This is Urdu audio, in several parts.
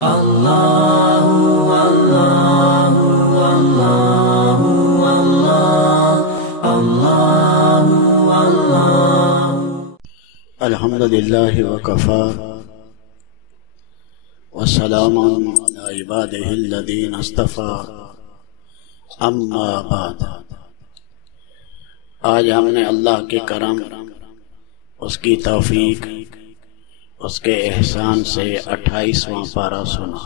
Allahu Allahu Allahu Allahu Allahu Alhamdulillahi wa kafa wa salamun ala ibadihi alladhina istafa amma ba'd. آج ہم نے اللہ کے کرم، اس کی توفیق، اس کے احسان سے 28واں پارہ سنا۔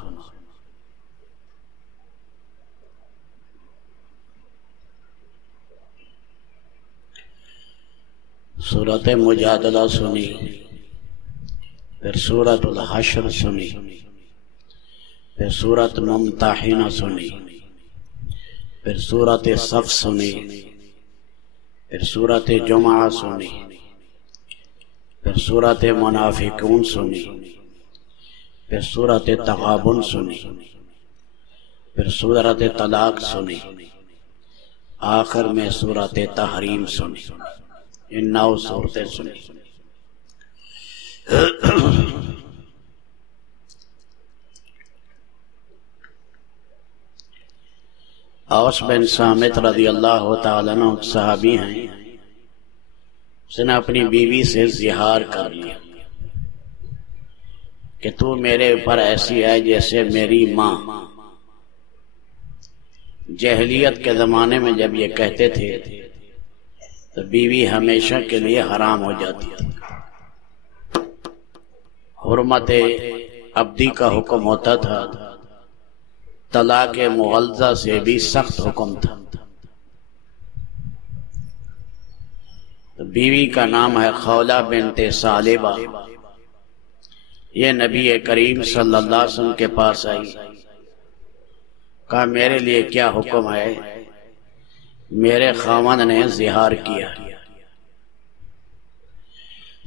سورۃ مجادلہ سنی، پھر سورۃ الحشر سنی، پھر سورۃ ممتحنہ سنی، پھر سورۃ صف سنی، پھر سورۃ جمعہ سنی، پھر سورۃ منافقون سنی، پھر سورۃ تغابن سنی، پھر سورۃ طلاق سنی، آخر میں سورۃ تحریم سنی۔ ان 9 سورتیں سنی۔ اوس بن صامت رضی اللہ تعالیٰ عنہ صحابی ہیں، اس نے اپنی بیوی سے زہار کر لیا کہ تو میرے اوپر ایسی ہے جیسے میری ماں۔ جاہلیت کے زمانے میں جب یہ کہتے تھے تو بیوی ہمیشہ کے لیے حرام ہو جاتی تھی۔ حرمت ابدی کا حکم ہوتا تھا، طلاق مغلظہ سے بھی سخت حکم تھا۔ بیوی کا نام ہے خولہ بنت ثعلبہ۔ یہ نبی کریم صلی اللہ علیہ وسلم کے پاس آئی، کہا میرے لیے کیا حکم ہے؟ میرے خاوند نے زہار کیا،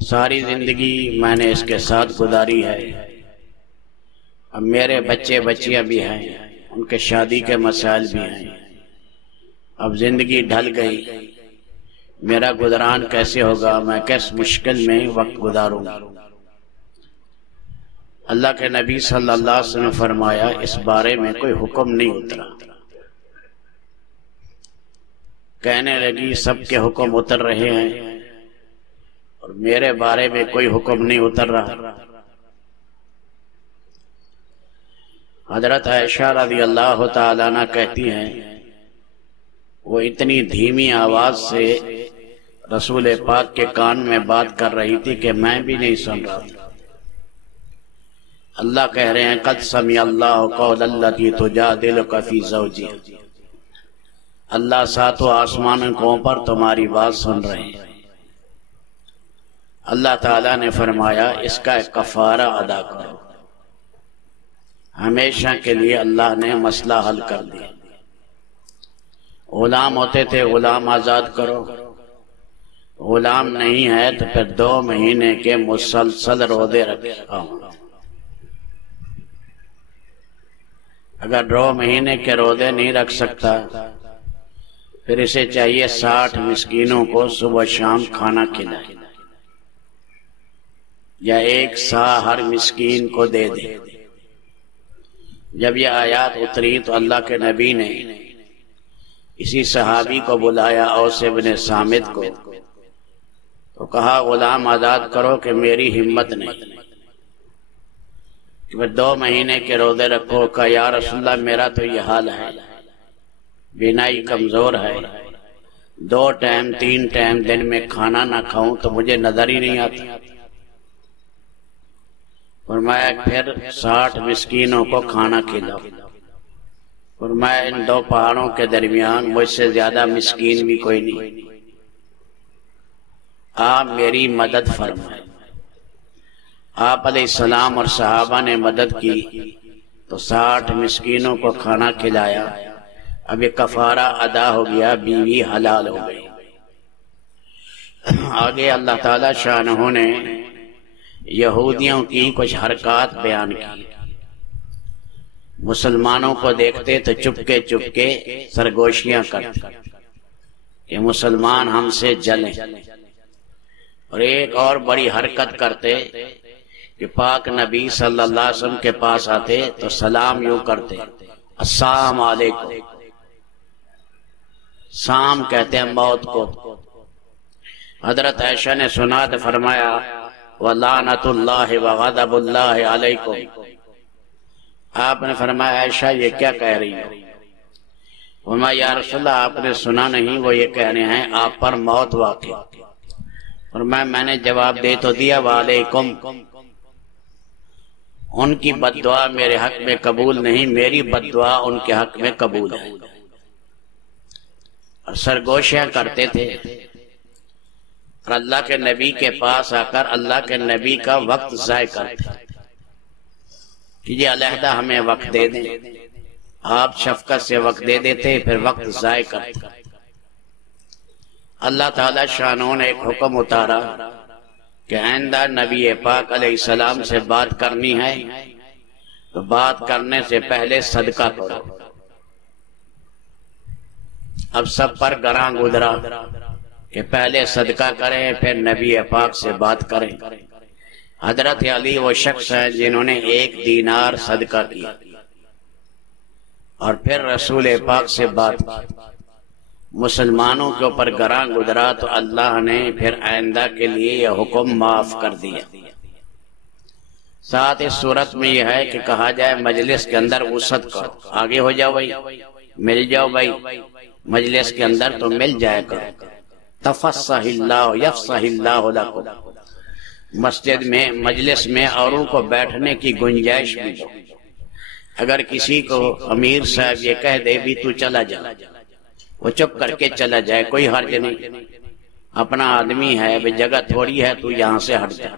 ساری زندگی میں نے اس کے ساتھ گزاری ہے، اب میرے بچے بچیاں بھی ہیں، ان کے شادی کے مسائل بھی ہیں، اب زندگی ڈھل گئی، میرا گزران کیسے ہوگا؟ میں کس مشکل میں وقت گزاروں گا؟ اللہ کے نبی صلی اللہ علیہ وسلم نے فرمایا اس بارے میں کوئی حکم نہیں اترا۔ کہنے لگی سب کے حکم اتر رہے ہیں اور میرے بارے میں کوئی حکم نہیں اتر رہا۔ حضرت عائشہ رضی اللہ تعالیٰ عنہ کہتی ہیں وہ اتنی دھیمی آواز سے رسول پاک کے کان میں بات کر رہی تھی کہ میں بھی نہیں سن رہا تھا۔ اللہ کہہ رہے ہیں قد سمع اللہ قول التی تجادلک فی زوجہا۔ اللہ ساتوں آسمانوں پر تمہاری بات سن رہے ہیں۔ اللہ تعالیٰ نے فرمایا اس کا ایک کفارہ ادا کرو۔ ہمیشہ کے لیے اللہ نے مسئلہ حل کر دیا۔ غلام ہوتے تھے، غلام آزاد کرو، غلام نہیں ہے تو پھر 2 مہینے کے مسلسل روزے رکھا ہوں۔ اگر 2 مہینے کے روزے نہیں رکھ سکتا پھر اسے چاہیے 60 مسکینوں کو صبح شام کھانا کھلائے، یا 1 سا ہر مسکین کو دے دے۔ جب یہ آیات اتری تو اللہ کے نبی نے اسی صحابی کو بلایا، اوس بن صامت کو، تو کہا غلام آزاد کرو کہ میری ہمت نہیں کہ 2 مہینے کے روزے رکھو۔ کہا یا رسول اللہ میرا تو یہ حال ہے، بینائی کمزور ہے، 2 ٹائم 3 ٹائم دن میں کھانا نہ کھاؤں تو مجھے نظر ہی نہیں آتی۔ فرمایا پھر 60 مسکینوں کو کھانا کھلاؤ۔ فرمایا ان 2 پہاڑوں کے درمیان مجھ سے زیادہ مسکین بھی کوئی نہیں، آپ میری مدد فرمائیں۔ آپ علیہ السلام اور صحابہ نے مدد کی تو 60 مسکینوں کو کھانا کھلایا۔ اب یہ کفارہ ادا ہو گیا، بیوی حلال ہو گئی۔ آگے اللہ تعالی شانہ نے یہودیوں کی کچھ حرکات بیان کی۔ مسلمانوں کو دیکھتے تو چپکے چپکے سرگوشیاں کرتے کہ مسلمان ہم سے جلیں، اور ایک اور بڑی حرکت کرتے کہ پاک نبی صلی اللہ علیہ وسلم کے پاس آتے تو سلام یوں کرتے، السلام علیکم۔ سام کہتے ہیں موت کو۔ حضرت عائشہ نے سنا تو فرمایا وَلَعْنَةُ اللَّهِ وَغَضَبُ اللَّهِ عَلَيْكُمْ۔ آپ نے فرمایا عائشہ یہ کیا کہہ رہی ہے؟ فرمایا یا رسول اللہ آپ نے سنا نہیں، وہ یہ کہنے ہیں آپ پر موت واقع۔ فرمایا میں نے جواب دے تو دیا وعلیکم، ان کی بد دعا میرے حق میں قبول نہیں، میری بد دعا ان کے حق میں قبول ہے۔ اور سرگوشیاں کرتے تھے اور اللہ کے نبی کے پاس آ کر اللہ کے نبی کا وقت ضائع کرتے کہ یہ علیحدہ ہمیں وقت دے دیں۔ آپ شفقت سے وقت دے دیتے، پھر وقت ضائع کرتے۔ اللہ تعالی شانوں نے ایک حکم اتارا کہ آئندہ نبی پاک علیہ السلام سے بات کرنی ہے تو بات کرنے سے پہلے صدقہ کرو۔ اب سب پر گراں گزرا کہ پہلے صدقہ کریں پھر نبی پاک سے بات کریں۔ حضرت علی وہ شخص ہیں جنہوں نے 1 دینار صدقہ کیا اور پھر رسول پاک سے بات کی۔ مسلمانوں کے اوپر گراں گزرا تو اللہ نے پھر آئندہ کے لیے یہ حکم معاف کر دیا۔ ساتھ اس صورت میں یہ ہے کہ کہا جائے مجلس کے اندر وسعت کرو، آگے ہو جاؤ بھائی، مل جاؤ بھائی، مجلس کے اندر تو مل جائے کرو۔ تفصح اللہ یفصح اللہ لکم، مسجد میں مجلس میں اوروں کو بیٹھنے کی گنجائش بھی دو۔ اگر کسی کو امیر صاحب یہ کہہ دے بھی تو چلا جا، وہ چپ کر کے چلا جائے، کوئی حرج نہیں، اپنا آدمی ہے، بھی جگہ تھوڑی ہے تو یہاں سے ہٹ جا۔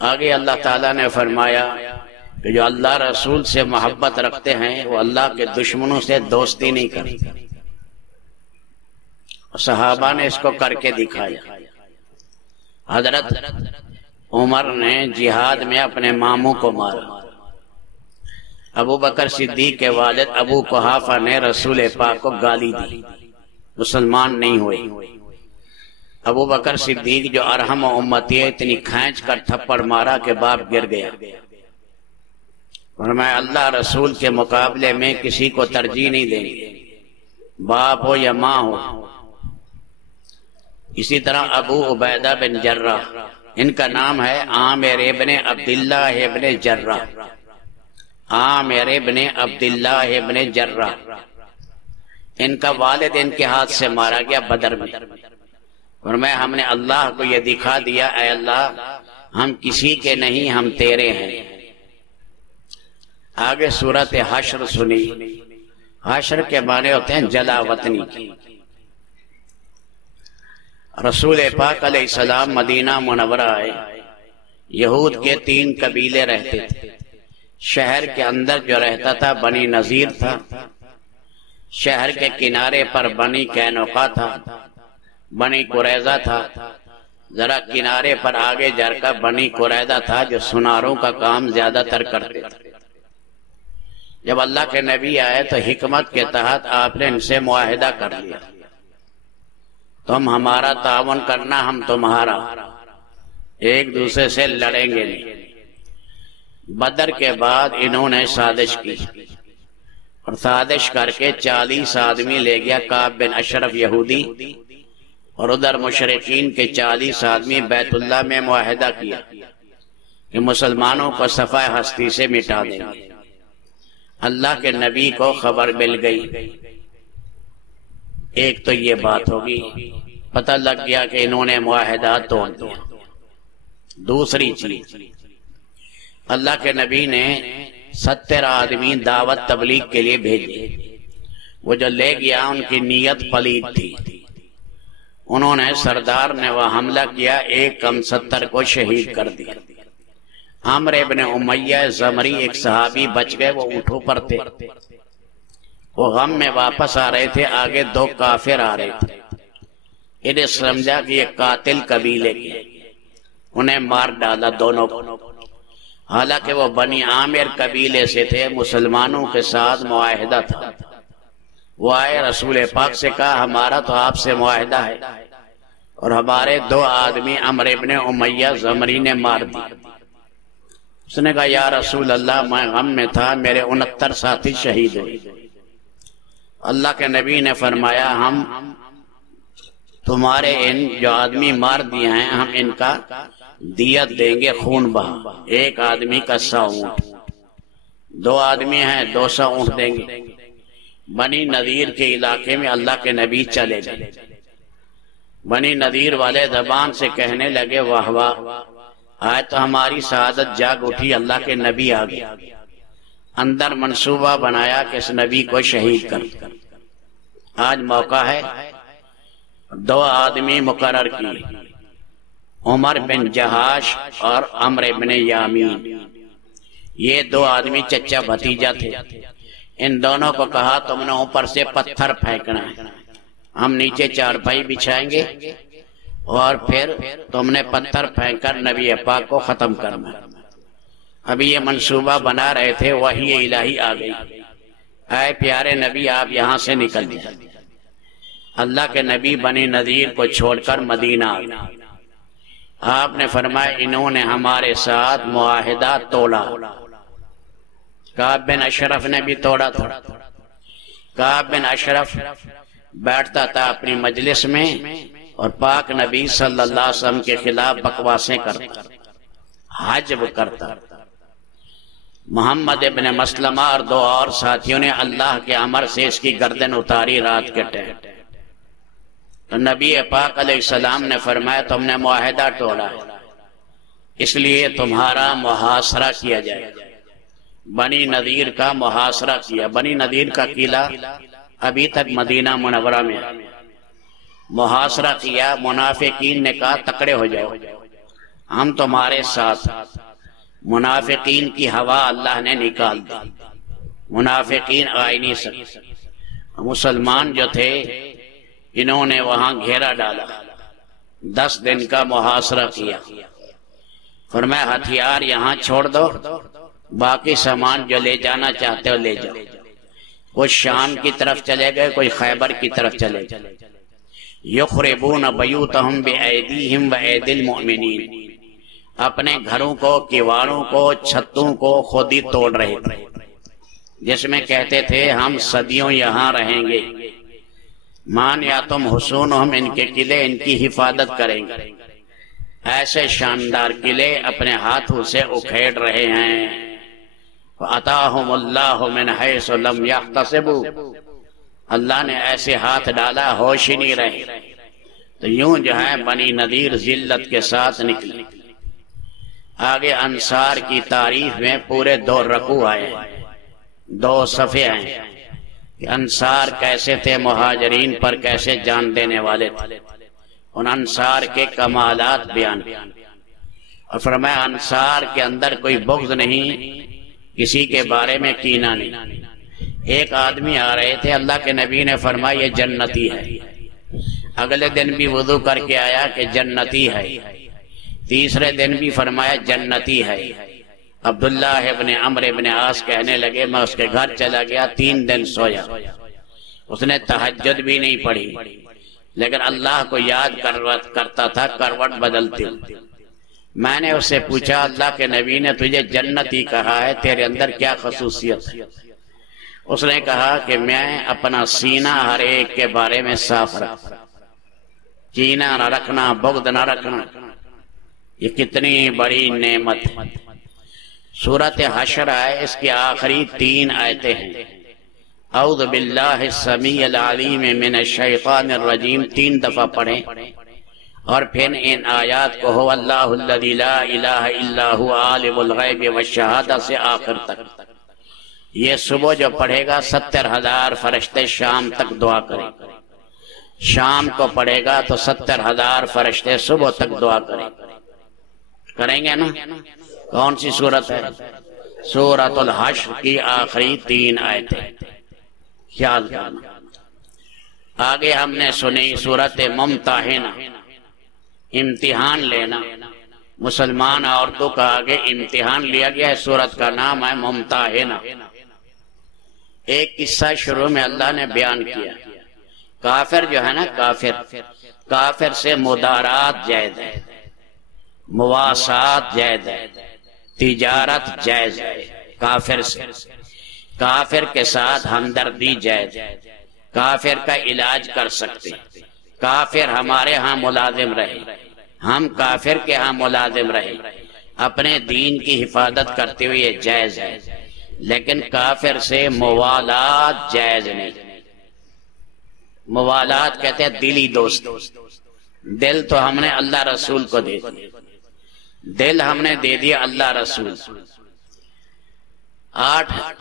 آگے اللہ تعالیٰ نے فرمایا کہ جو اللہ رسول سے محبت رکھتے ہیں وہ اللہ کے دشمنوں سے دوستی نہیں کرتے۔ صحابہ نے اس کو کر کے دکھایا۔ حضرت عمر نے جہاد میں اپنے ماموں کو مارا۔ ابو بکر صدیق کے والد ابو قحافہ نے رسول پاک کو گالی دی، مسلمان نہیں ہوئے۔ ابو بکر صدیق جو ارحم و امتی ہے، اتنی کھینچ کر تھپڑ مارا کہ باپ گر گیا۔ فرمایا اللہ رسول کے مقابلے میں کسی کو ترجیح نہیں دیں گے، باپ ہو یا ماں ہو۔ اسی طرح ابو عبیدہ بن جرہ، ان کا نام ہے عامر ابن عبداللہ ابن جرہ، عامر ابن عبداللہ ابن جرہ۔ ان کا والد ان کے ہاتھ سے مارا گیا بدر میں۔ فرمایا ہم نے اللہ کو یہ دکھا دیا اے اللہ ہم کسی کے نہیں، ہم تیرے ہیں۔ آگے سورت حشر سنی۔ حشر کے معنی ہوتے ہیں جلا وطنی کی۔ رسول پاک علیہ السلام مدینہ منورہ آئے۔ یہود کے 3 قبیلے رہتے تھے۔ شہر کے اندر جو رہتا تھا بنی نذیر تھا، شہر کے کنارے پر بنی قینقاع تھا، بنی قریظہ تھا، ذرا کنارے پر آگے جا کر بنی قریظہ تھا جو سناروں کا کام زیادہ تر کرتے تھے۔ جب اللہ کے نبی آئے تو حکمت کے تحت آپ نے ان سے معاہدہ کر لیا، تم ہمارا تعاون کرنا، ہم تمہارا، ایک دوسرے سے لڑیں گے نہیں۔ بدر کے بعد انہوں نے سازش کی اور سازش کر کے 40 آدمی لے گیا کعب بن اشرف یہودی، اور ادھر مشرکین کے 40 آدمی بیت اللہ میں معاہدہ کیا کہ مسلمانوں کو صفحہ ہستی سے مٹا دیں گے۔ اللہ کے نبی کو خبر مل گئی۔ ایک تو یہ بات ہوگی، پتہ لگ گیا کہ انہوں نے معاہدات توڑ دیا۔ دوسری چیز، اللہ کے نبی نے 70 آدمی دعوت تبلیغ کے لیے بھیجے۔ وہ جو لے گیا ان کی نیت پلید تھی، انہوں نے سردار نے وہ حملہ کیا، ایک کم 70 کو شہید کر دیا۔ عمرو ابن امیہ زمری ایک صحابی بچ گئے، وہ اونٹوں پر تھے، وہ غم میں واپس آ رہے تھے، آگے 2 کافر آ رہے تھے۔ انہیں سمجھا کہ یہ قاتل قبیلے کے، انہیں مار ڈالا دونوں کو۔ حالانکہ وہ بنی عامر قبیلے سے تھے، مسلمانوں کے ساتھ معاہدہ تھا۔ وہ آئے رسول پاک سے کہا ہمارا تو آپ سے معاہدہ ہے، اور ہمارے 2 آدمی عمرو ابن امیہ زمری نے مار دی۔ اس نے کہا یا رسول اللہ میں غم میں تھا، میرے 69 ساتھی شہید ہوئے۔ اللہ کے نبی نے فرمایا ہم تمہارے ان جو آدمی مار دیے ہیں ہم ان کا دیت دیں گے خون بہا، 1 آدمی کا 100 اونٹ، 2 آدمی ہیں 200 اونٹ دیں گے۔ بنی نذیر کے علاقے میں اللہ کے نبی چلے گئے۔ بنی نذیر والے زبان سے کہنے لگے واہ واہ، آج تو ہماری سعادت جاگ اٹھی، اللہ کے نبی آ گئے۔ اندر منصوبہ بنایا کہ اس نبی کو شہید کر، آج موقع ہے۔ 2 آدمی مقرر کی، عمر بن جہاش اور عمرو بن یامین، یہ 2 آدمی چچا بھتیجا تھے۔ ان دونوں کو کہا تم نے اوپر سے پتھر پھینکنا ہے، ہم نیچے چارپائی بچھائیں گے اور پھر تم نے پتھر پھینک کر نبی پاک کو ختم کرنا۔ ابھی یہ منصوبہ بنا رہے تھے، وحی الہی آ گئی، اے پیارے نبی آپ یہاں سے نکل جائیں۔ اللہ کے نبی بنی نذیر کو چھوڑ کر مدینہ آ گئے۔ آپ نے فرمایا انہوں نے ہمارے ساتھ معاہدہ توڑا۔ کعب بن اشرف نے بھی توڑا تھا۔ کعب بن اشرف بیٹھتا تھا اپنی مجلس میں اور پاک نبی صلی اللہ علیہ وسلم کے خلاف بکواسیں کرتا، حجب کرتا۔ محمد ابن مسلمہ اور 2 اور ساتھیوں نے اللہ کے امر سے اس کی گردن اتاری رات کے ٹائم۔ تو نبی پاک علیہ السلام نے فرمایا تم نے معاہدہ توڑا ہے، اس لیے تمہارا محاصرہ کیا جائے۔ بنی نذیر کا محاصرہ کیا۔ بنی نذیر کا قلعہ ابھی تک مدینہ منورہ میں ہے۔ محاصرہ کیا، منافقین نے کہا تکڑے ہو جاؤ، ہم تمہارے ساتھ۔ منافقین کی ہوا اللہ نے نکال دی، منافقین آ ہی نہیں سکتے۔ مسلمان جو تھے انہوں نے وہاں گھیرا ڈالا، 10 دن کا محاصرہ کیا۔ فرمایا ہتھیار یہاں چھوڑ دو، باقی سامان جو لے جانا چاہتے ہو لے جاؤ۔ کوئی شام کی طرف چلے گئے، کوئی خیبر کی طرف چلے گئے۔ یخربون بیوتہم بأیدیہم وأیدی المؤمنین، اپنے گھروں کو، کیواڑوں کو، چھتوں کو خود ہی توڑ رہے تھے، جس میں کہتے تھے ہم صدیوں یہاں رہیں گے۔ مان یا تم حصون، ہم ان کے قلعے ان کی حفاظت کریں گے۔ ایسے شاندار قلعے اپنے ہاتھوں سے اکھیڑ رہے ہیں۔ فَأَتَاهُمُ اللَّهُ مِنْ حَيْثُ لَمْ يَحْتَسِبُوا، اللہ نے ایسے ہاتھ ڈالا ہوش ہی نہیں رہے۔ تو یوں جو ہے بنی نذیر ذلت کے ساتھ نکلی۔ آگے انصار کی تعریف میں پورے 2 رکوع آئے، 2 صفحے ہیں کہ انصار کیسے تھے، مہاجرین پر کیسے جان دینے والے تھے، ان انصار کے کمالات بیان۔ اور فرمایا انصار کے اندر کوئی بغض نہیں، کسی کے بارے میں کینہ نہیں۔ ایک آدمی آ رہے تھے، اللہ کے نبی نے فرمایا یہ جنتی ہے، اگلے دن بھی وضو کر کے آیا کہ جنتی ہے، تیسرے دن بھی فرمایا جنتی ہے۔ عبداللہ ابن عمرو ابن عاص کہنے لگے میں اس کے گھر چلا گیا، 3 دن سویا، اس نے تہجد بھی نہیں پڑھی، لیکن اللہ کو یاد کرتا تھا کروٹ بدلتے۔ میں نے اس سے پوچھا اللہ کے نبی نے تجھے جنتی کہا ہے، تیرے اندر کیا خصوصیت ہے؟ اس نے کہا کہ میں اپنا سینہ ہر ایک کے بارے میں صاف رکھتا، کینہ نہ رکھنا، بغض نہ رکھنا، یہ کتنی بڑی نعمت ہے۔ سورۃ حشر ہے، اس کی آخری 3 آیتیں ہیں۔ اعوذ باللہ السمیع العلیم من الشیطان الرجیم 3 دفعہ پڑھیں، اور پھر ان آیات کو هو اللہ الذی لا الہ الا هو عالم الغیب والشہادہ سے آخر تک۔ یہ صبح جو پڑھے گا 70,000 فرشتے شام تک دعا کریں، شام کو پڑھے گا تو 70,000 فرشتے صبح تک دعا کریں گے نا۔ کون سی سورت ہے؟ سورۃ الحشر کی آخری 3 آیتیں، خیال کرنا۔ آگے ہم نے سنی سورۃ ممتحنہ، امتحان لینا۔ مسلمان عورتوں کا آگے امتحان لیا گیا ہے، سورت کا نام ہے ممتحنہ۔ ایک قصہ شروع میں اللہ نے بیان کیا کافر جو ہے نا کافر سے مدارات جائز ہے، مواسات جائز ہے، تجارت جائز ہے، کافر سے، کافر کے ساتھ ہمدردی جائز ہے، کافر کا علاج کر سکتے، کافر ہمارے ہاں ملازم رہے، ہم کافر کے ہاں ملازم رہے، اپنے دین کی حفاظت کرتے ہوئے یہ جائز ہے، لیکن کافر سے موالات جائز نہیں۔ موالات کہتے ہیں دلی دوست، دل تو ہم نے اللہ رسول کو دے دیا، دل ہم نے دے دیا اللہ رسول۔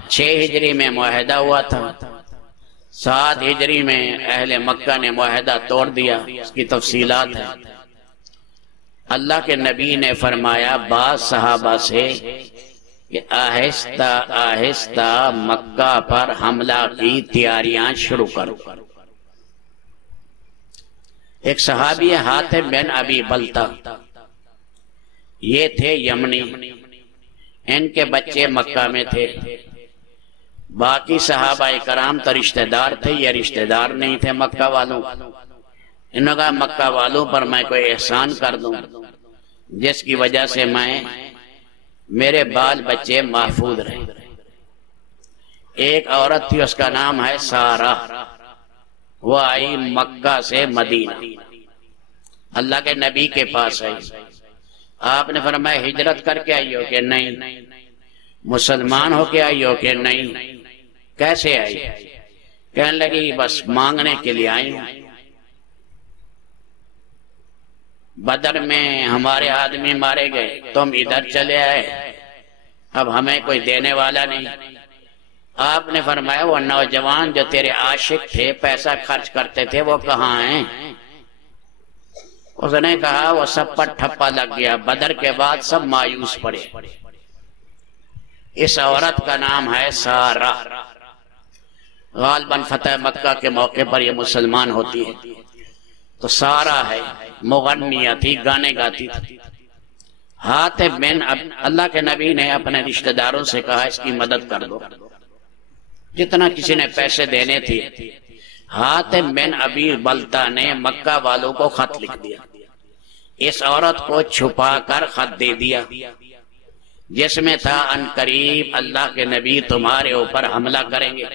6 ہجری میں معاہدہ ہوا تھا، 7 ہجری میں اہل مکہ نے معاہدہ توڑ دیا، اس کی تفصیلات ہیں۔ اللہ کے نبی نے فرمایا بعض صحابہ سے کہ آہستہ آہستہ مکہ پر حملہ کی تیاریاں شروع کرو۔ ایک صحابی حاتم بن ابی بلتا، یہ تھے یمنی، ان کے بچے مکہ میں تھے، باقی صحابہ کرام تو رشتہ دار تھے، یہ رشتہ دار نہیں تھے مکہ والوں۔ انہوں نے کہا مکہ والوں پر میں کوئی احسان کر دوں جس کی وجہ سے میرے بال بچے محفوظ رہیں۔ ایک عورت تھی، اس کا نام ہے سارہ، وہ آئی مکہ سے مدینہ، اللہ کے نبی کے پاس آئی۔ آپ نے فرمایا ہجرت کر کے آئی ہو کہ نہیں، مسلمان ہو کے آئی ہو کہ نہیں، کیسے آئی؟ کہنے لگی بس مانگنے کے لیے آئی ہوں، بدر میں ہمارے آدمی مارے گئے، تم ادھر چلے آئے، اب ہمیں کوئی دینے والا نہیں۔ آپ نے فرمایا وہ نوجوان جو تیرے عاشق تھے، پیسہ خرچ کرتے تھے، وہ کہاں ہیں؟ اس نے کہا وہ سب پر ٹھپا لگ گیا، بدر کے بعد سب مایوس پڑے۔ اس عورت کا نام ہے سارہ، غالباً فتح مکہ کے موقع پر یہ مسلمان ہوتی ہے۔ تو سارہ ہے، مغنیہ تھی، گانے گاتی تھی۔ حاتم بن اللہ کے نبی نے اپنے رشتہ داروں سے کہا اس کی مدد کر دو، جتنا کسی نے پیسے دینے تھے۔ حاتم بن ابی بلتا نے مکہ والوں کو خط لکھ دیا، اس عورت کو چھپا کر خط دے دیا، جس میں تھا ان قریب اللہ کے نبی تمہارے اوپر حملہ کریں گے۔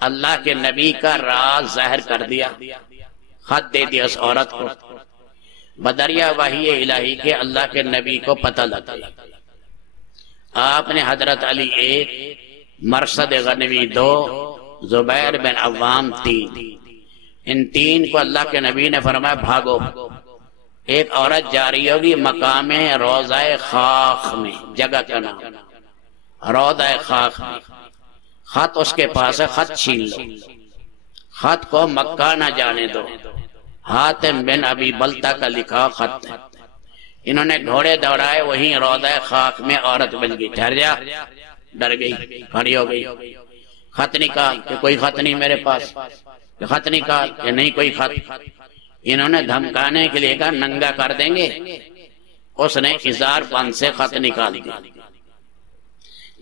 اللہ کے نبی کا راز ظاہر کر دیا، خط دے دیا اس عورت کو۔ بدریہ وحی الہی کے اللہ کے نبی کو پتہ لگ گیا۔ آپ نے حضرت علی 1، مرثد غنوی 2، زبیر بن عوام 3، ان 3 کو اللہ کے نبی نے فرمایا بھاگو۔ ایک عورت جا رہی ہوگی مقام روضہ خاک میں، جگہ کا نام روضہ خاک میں، خط اس کے پاس ہے، خط چھین لو، خط کو مکہ نہ جانے دو۔ حاتم بن ابی بلتا کا لکھا خط ہے، انہوں نے گھوڑے دوڑائے، وہیں روضہ خاک میں عورت بن گئی۔ ٹھہر جا، ڈر گئی، کھڑی ہو گئی۔ خط نکال، کہ کوئی خط نہیں میرے پاس، کہ خط نکال، کہ نہیں کوئی خط۔ انہوں نے دھمکانے کے لیے کہا ننگا کر دیں گے۔ اس نے ازار بند سے خط نکال دیا،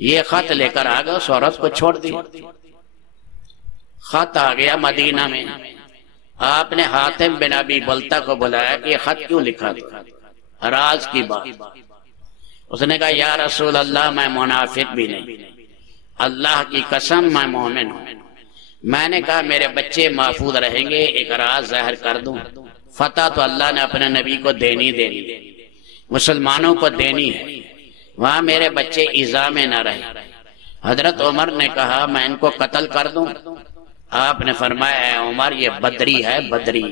یہ خط لے کر آ گیا، اس عورت کو چھوڑ دیا۔ خط آ گیا مدینہ میں، آپ نے حاتم بن ابی بلتا کو بلایا کہ یہ خط کیوں لکھا تھا، راز کی بات۔ اس نے کہا یا رسول اللہ میں منافق بھی نہیں، اللہ کی قسم میں مومن ہوں۔ میں نے کہا میرے بچے محفوظ رہیں گے، ایک راز ظاہر کر دوں، فتح تو اللہ نے اپنے نبی کو دینی، مسلمانوں کو دینی ہے، وہاں میرے بچے ایذا میں نہ رہیں۔ حضرت عمر نے کہا میں ان کو قتل کر دوں؟ آپ نے فرمایا اے عمر یہ بدری ہے، بدری،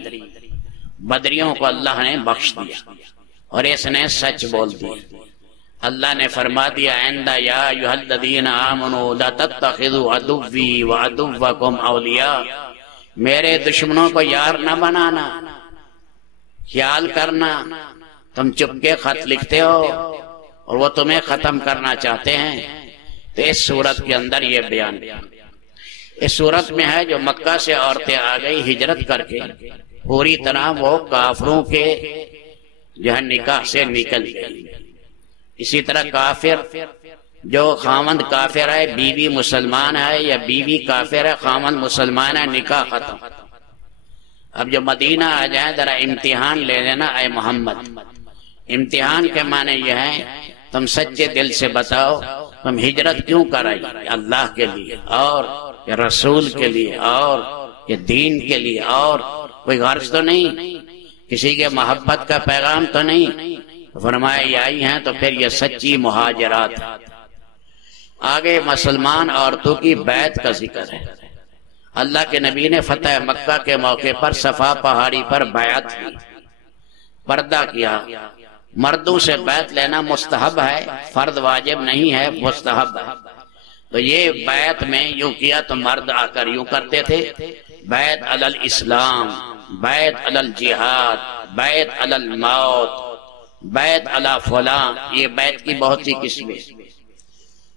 بدریوں کو اللہ نے بخش دیا اور اس نے سچ بول دیا۔ اللہ نے فرما دیا آئندہ یا ایھا الذین آمنوا لا تتخذوا عدوی وعدوکم اولیاء، میرے دشمنوں کو یار نہ بنانا، خیال کرنا تم چپ کے خط لکھتے ہو اور وہ تمہیں ختم کرنا چاہتے ہیں۔ تو اس صورت کے اندر یہ بیان، اس صورت میں ہے جو مکہ سے عورتیں آ گئی ہجرت کر کے، پوری طرح وہ کافروں کے جو ہے نکاح سے نکل گئی۔ اسی طرح کافر جو خامند کافر ہے، بیوی مسلمان ہے، یا بیوی کافر ہے خامند مسلمان ہے، نکاح ختم۔ اب جو مدینہ آ جائے ذرا امتحان لے لینا اے محمد۔ امتحان کے معنی یہ ہے تم سچے دل سے بتاؤ تم ہجرت کیوں کرائی؟ اللہ کے لیے اور یا رسول کے لیے اور یا دین کے لیے، اور کوئی غرض تو نہیں، کسی کے محبت کا پیغام تو نہیں؟ فرمایا یہ آئی ہیں تو پھر یہ سچی مہاجرات۔ آگے مسلمان عورتوں کی بیعت کا ذکر ہے۔ اللہ کے نبی نے فتح مکہ کے موقع پر صفا پہاڑی پر بیعت کی، پردہ کیا۔ مردوں سے بیعت لینا مستحب ہے، فرض واجب نہیں ہے، مستحب ہے۔ تو یہ بیعت میں یوں کیا تو مرد آ کر یوں کرتے تھے، بیعت علی الاسلام، بیعت علی الجہاد، بیعت علی الموت، بیعت علی فلاں۔ یہ بیعت کی بہت سی قسمیں۔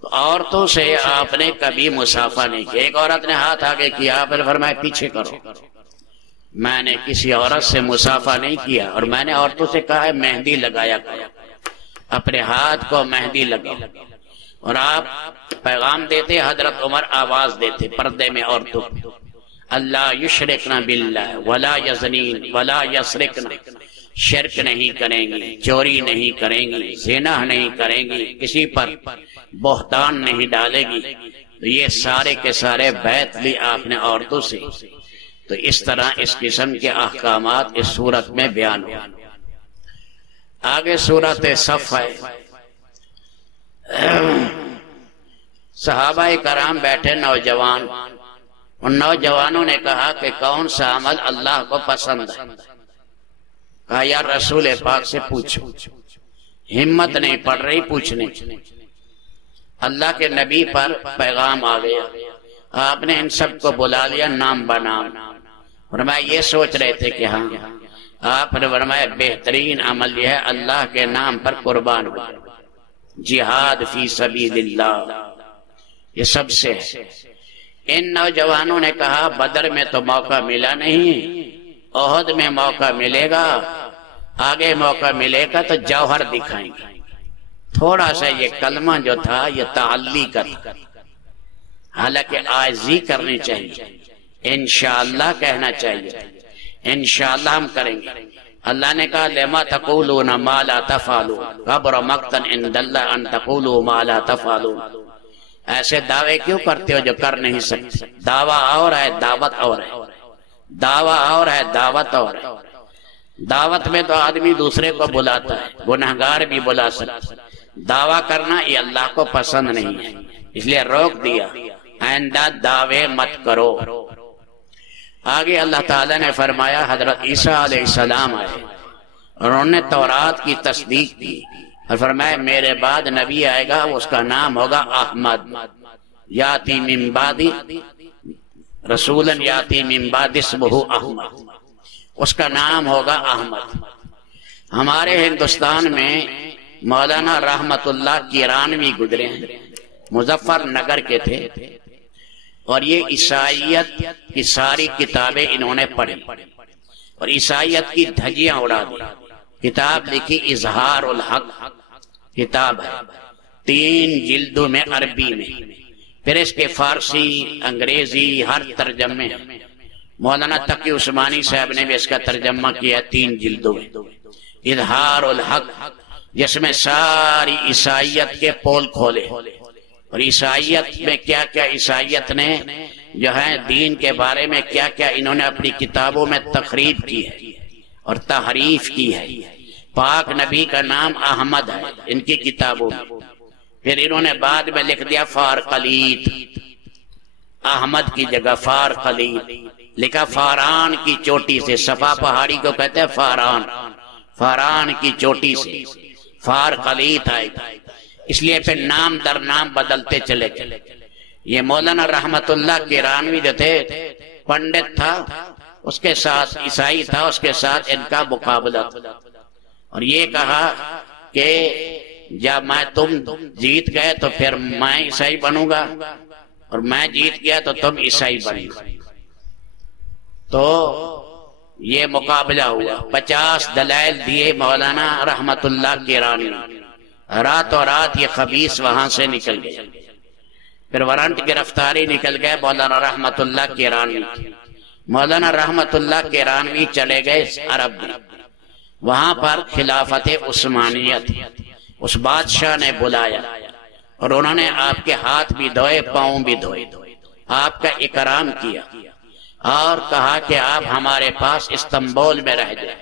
تو عورتوں سے آپ نے کبھی مصافحہ نہیں کیا۔ ایک عورت نے ہاتھ آگے کیا، پھر فرمایا پیچھے کرو۔ میں نے کسی عورت سے مصافحہ نہیں کیا، اور میں نے عورتوں سے کہا ہے مہندی لگایا کرو، اپنے ہاتھ کو مہندی لگاؤ۔ اور آپ پیغام دیتے، حضرت عمر آواز دیتے پردے میں عورتوں کو، اللہ یشرکن باللہ ولا یزنین ولا یسرکن، شرک نہیں کریں گی، چوری نہیں کریں گی، زنا نہیں کریں گی، کسی پر بہتان نہیں ڈالے گی۔ تو یہ سارے کے سارے بیعت لی آپ نے عورتوں سے۔ تو اس طرح اس قسم کے احکامات اس سورت میں بیان ہو۔ آگے سورت صف ہے۔ صحابہ کرام بیٹھے نوجوان، ان نوجوانوں نے کہا کہ کون سا عمل اللہ کو پسند ہے؟ کہا یا رسول پاک سے پوچھو۔ ہمت نہیں پڑ رہی پوچھنے۔ اللہ کے نبی پر پیغام آ گیا، آپ نے ان سب کو بلا لیا نام بنام۔ فرمایا یہ سوچ رہے تھے کہ ہاں، آپ نے فرمایا بہترین عمل یہ ہے اللہ کے نام پر قربان ہو، جہاد فی سبیل اللہ، یہ سب سے ہے۔ ان نوجوانوں نے کہا بدر میں تو موقع ملا نہیں، احد میں موقع ملے گا، آگے موقع ملے گا تو جوہر دکھائیں گے۔ تھوڑا سا یہ کلمہ جو تھا یہ تعلی کا تھا، حالانکہ عاجزی کرنی چاہیے، انشاءاللہ کہنا چاہیے، انشاءاللہ ہم کریں گے۔ اللہ نے کہا لما تقولون ما لا تفعلون کبر مقتا عند اللہ ان تقولوا ما لا تفعلون۔ ایسے دعوے کیوں کرتے ہو جو کر نہیں سکتے؟ دعویٰ اور ہے، دعوت اور ہے، دعویٰ اور ہے، دعوت اور ہے۔ دعوت میں تو آدمی دوسرے کو بلاتا ہے، گنہگار بھی بلا سکتا۔ دعویٰ کرنا یہ اللہ کو پسند نہیں ہے، اس لیے روک دیا، آئندہ دعوے مت کرو۔ آگے اللہ تعالیٰ نے فرمایا حضرت عیسیٰ علیہ السلام آئے اور انہوں نے تورات کی تصدیق کی اور فرمایا میرے بعد نبی آئے گا، اس کا نام ہوگا احمد، یاتی من بعدی رسولا یاتی من بعد اسمہ احمد، اس کا نام ہوگا احمد۔ ہمارے ہندوستان میں مولانا رحمت اللہ کیرانوی گزرے ہیں، مظفر نگر کے تھے، اور یہ عیسائیت کی ساری کتابیں انہوں نے پڑھی اور عیسائیت کی دھجیاں اڑا دی۔ کتاب لکھی اظہار الحق کتاب ہے، 3 جلدوں میں عربی میں، پھر اس کے فارسی انگریزی ہر ترجمے۔ مولانا تقی عثمانی صاحب نے بھی اس کا ترجمہ کیا 3 جلدوں میں، اظہار الحق، جس میں ساری عیسائیت کے پول کھولے اور عیسائیت میں کیا کیا عیسائیت نے جو ہے دین کے بارے میں کیا کیا انہوں نے اپنی کتابوں میں تخریب کی ہے اور تحریف کی ہے۔ پاک نبی کا نام احمد ہے ان کی کتابوں میں، پھر انہوں نے بعد میں لکھ دیا فارقلیت، احمد کی جگہ فارقلیت لکھا، فاران کی چوٹی سے، صفا پہاڑی کو کہتے ہیں فاران، فاران کی چوٹی سے فارقلیت آئے، اس لیے پھر نام در نام بدلتے چلے گئے۔ یہ مولانا رحمت اللہ کیرانوی جو تھے پنڈت تھا، اس کے ساتھ عیسائی تھا، اس کے ساتھ ان کا مقابلہ تھا، اور یہ کہا کہ جب میں تم جیت گئے تو پھر میں عیسائی بنوں گا، اور میں جیت گیا تو تم عیسائی بنو گا۔ تو یہ مقابلہ ہوا، 50 دلائل دیے مولانا رحمت اللہ کیرانوی، راتوں رات یہ خبیث وہاں سے نکل گئے، پھر وارنٹ گرفتاری نکل گئے مولانا رحمت اللہ کیرانوی، مولانا رحمت اللہ کیرانوی چلے گئے عرب میں، وہاں پر خلافت عثمانیہ تھی، اس بادشاہ نے بلایا اور انہوں نے آپ کے ہاتھ بھی دھوئے، پاؤں بھی دھوئے، آپ کا اکرام کیا اور کہا کہ آپ ہمارے پاس استنبول میں رہ جائیں۔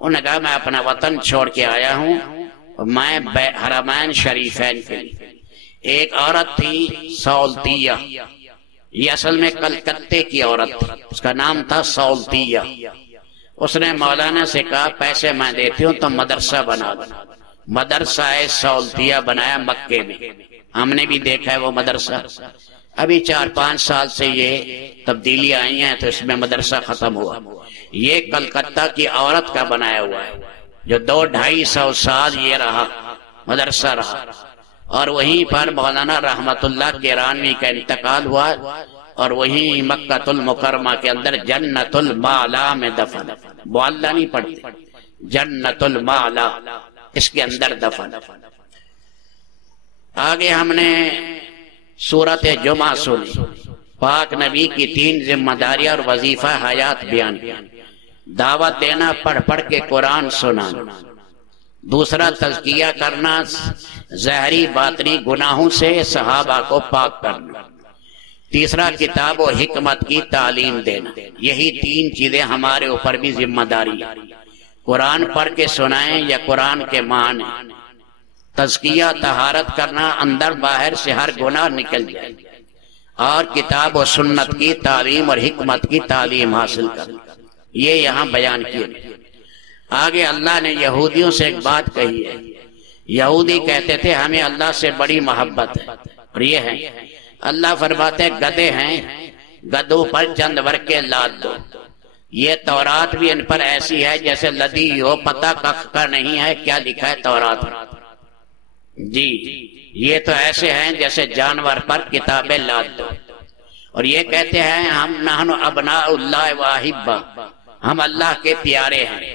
انہوں نے کہا میں اپنا وطن چھوڑ کے آیا ہوں، میں حرمین شریفین کے لیے۔ ایک عورت تھی سولتیہ، یہ اصل میں کلکتے کی عورت تھی، اس کا نام تھا سولتیہ۔ اس نے مولانا سے کہا پیسے میں دیتی ہوں تو مدرسہ بنا دو۔ مدرسہ سولتیہ بنایا مکے میں، ہم نے بھی دیکھا ہے وہ مدرسہ۔ ابھی 4-5 سال سے یہ تبدیلی آئی ہیں تو اس میں مدرسہ ختم ہوا۔ یہ کلکتہ کی عورت کا بنایا ہوا ہے، جو 200-250 سال یہ رہا، مدرسہ رہا، اور وہیں پر مولانا رحمت اللہ کیرانوی کا انتقال ہوا اور وہیں مکہ المکرمہ کے اندر جنت المعلا میں دفن، معلا نہیں پڑھتے، جنت المعلا، اس کے اندر دفن۔ آگے ہم نے سورت جمعہ سنی، پاک نبی کی 3 ذمہ داریاں اور وظیفہ حیات بیان کیا۔ دعوت دینا، پڑھ پڑھ کے قرآن سنانا، دوسرا تزکیہ کرنا، ظاہری باطنی گناہوں سے صحابہ کو پاک کرنا، تیسرا کتاب و حکمت کی تعلیم دینا۔ یہی 3 چیزیں ہمارے اوپر بھی ذمہ داری ہے۔ قرآن پڑھ کے سنائیں یا قرآن کے معنی، تزکیہ طہارت کرنا، اندر باہر سے ہر گناہ نکل جائے، اور کتاب و سنت کی تعلیم اور حکمت کی تعلیم حاصل کرنا، یہ یہاں بیان کیا۔ آگے اللہ نے یہودیوں سے ایک بات کہی ہے۔ یہودی کہتے تھے ہمیں اللہ سے بڑی محبت ہے، اور یہ ہے اللہ فرماتے گدھے ہیں، گدھوں پر چند ورقے لاد دو۔ یہ تورات بھی ان پر ایسی ہے جیسے لدی ہو، پتہ کخ کا نہیں ہے کیا لکھا ہے تورات میں۔ جی یہ تو ایسے ہیں جیسے جانور پر کتابیں لاد دو، اور یہ کہتے ہیں ہم نحن ابناء اللہ واحبہ، ہم اللہ کے پیارے ہیں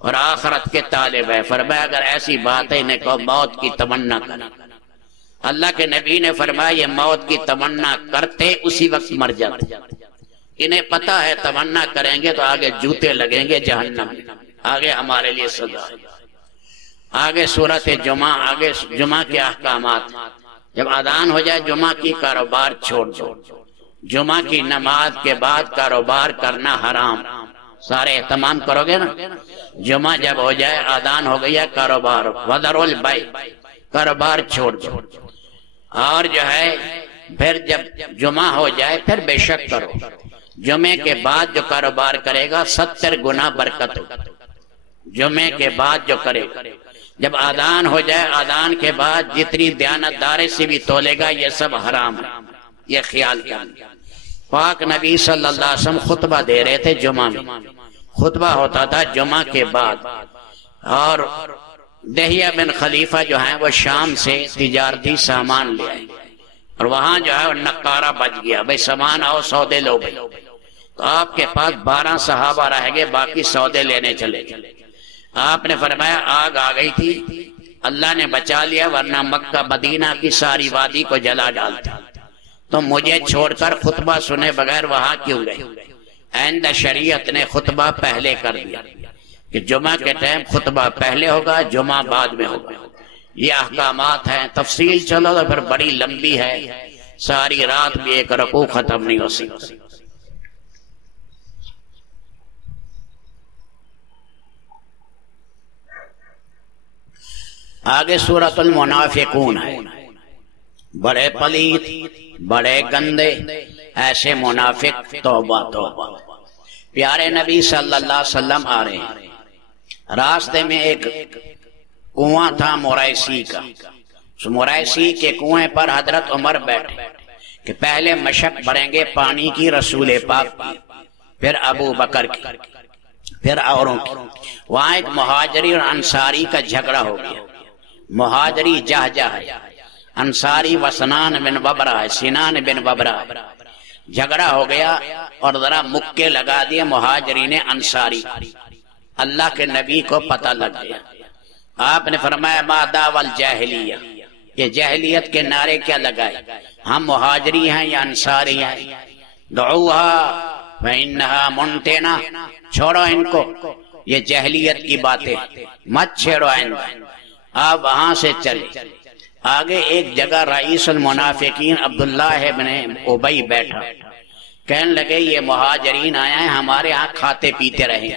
اور آخرت کے طالب ہیں۔ فرمایا اگر ایسی بات ہے انہیں کو موت کی تمنا کرنا۔ اللہ کے نبی نے فرمایا یہ موت کی تمنا کرتے اسی وقت مر جاتے، انہیں پتہ ہے تمنا کریں گے تو آگے جوتے لگیں گے جہنم میں، آگے ہمارے لیے سزا۔ آگے سورت جمعہ، آگے جمعہ کے احکامات۔ جب اذان ہو جائے جمعہ کی کاروبار چھوڑ دو، جمعہ کی نماز کے بعد کاروبار کرنا حرام، سارے اہتمام کرو گے نا۔ جمعہ جب ہو جائے اذان ہو گئی ہے کاروبار، وذروا البیع، کاروبار چھوڑ دو، اور جو ہے پھر جب جمعہ ہو جائے پھر بے شک کرو، جمعے کے بعد جو کاروبار کرے گا 70 گنا برکت ہو، جمعے کے بعد جو کرے گا۔ جب اذان ہو جائے اذان کے بعد جتنی دیانتداری سے بھی تولے گا یہ سب حرام ہے، یہ خیال کرنا۔ پاک نبی صلی اللہ علیہ وسلم خطبہ دے رہے تھے جمعہ میں، خطبہ ہوتا تھا جمعہ کے بعد، اور دہیہ بن خلیفہ جو ہیں وہ شام سے تجارتی سامان لے آئے، اور وہاں جو ہے وہ نقارہ بج گیا، بھئی سامان آؤ سودے لو بھئی۔ تو آپ کے پاس 12 صحابہ رہ گئے، باقی سودے لینے چلے گئے۔ آپ نے فرمایا آگ آ گئی تھی، اللہ نے بچا لیا، ورنہ مکہ مدینہ کی ساری وادی کو جلا ڈالتا۔ تو مجھے چھوڑ کر خطبہ سنے بغیر وہاں کیوں گئے؟ آئندہ شریعت نے خطبہ پہلے کر دیا کہ جمعہ کے ٹائم خطبہ پہلے ہوگا، جمعہ بعد میں ہوگا۔ یہ احکامات ہیں، تفصیل چلو تو پھر بڑی لمبی ہے، ساری رات بھی ایک رکوع ختم نہیں ہو سکتی۔ آگے سورۃ المنافقون ہے، بڑے پلیت، بڑے گندے ایسے منافق، توبہ توبہ۔ پیارے نبی صلی اللہ علیہ وسلم آ رہے ہیں، راستے میں ایک کنواں تھا مریسی کا، اس مریسی کے کنویں پر حضرت عمر بیٹھے کہ پہلے مشق بھریں گے پانی کی رسول پاک کی، پھر ابو بکر کی، پھر اوروں کی۔ وہاں ایک مہاجری اور انصاری کا جھگڑا ہو گیا، مہاجری جہجہ ہے، انصاری وسنان بن وبرہ ہے، سنان بن وبرہ ہے۔ جھگڑا ہو گیا اور ذرا مکے لگا دیے مہاجری نے انصاری، اللہ کے نبی کو پتہ لگ گیا۔ آپ نے فرمایا ما دعوی الجاہلیہ، یہ جاہلیت کے نعرے کیا لگائے، ہم مہاجری ہیں یا انصاری ہیں؟ دعوها فإنها منتنا، چھوڑو ان کو، یہ جہلیت کی باتیں مت چھیڑو ان کو، آپ وہاں سے چلے۔ آگے ایک جگہ رئیس المنافقین عبداللہ ابن ابی بیٹھا، کہنے لگے یہ مہاجرین آیا ہیں ہمارے ہاں کھاتے پیتے رہے،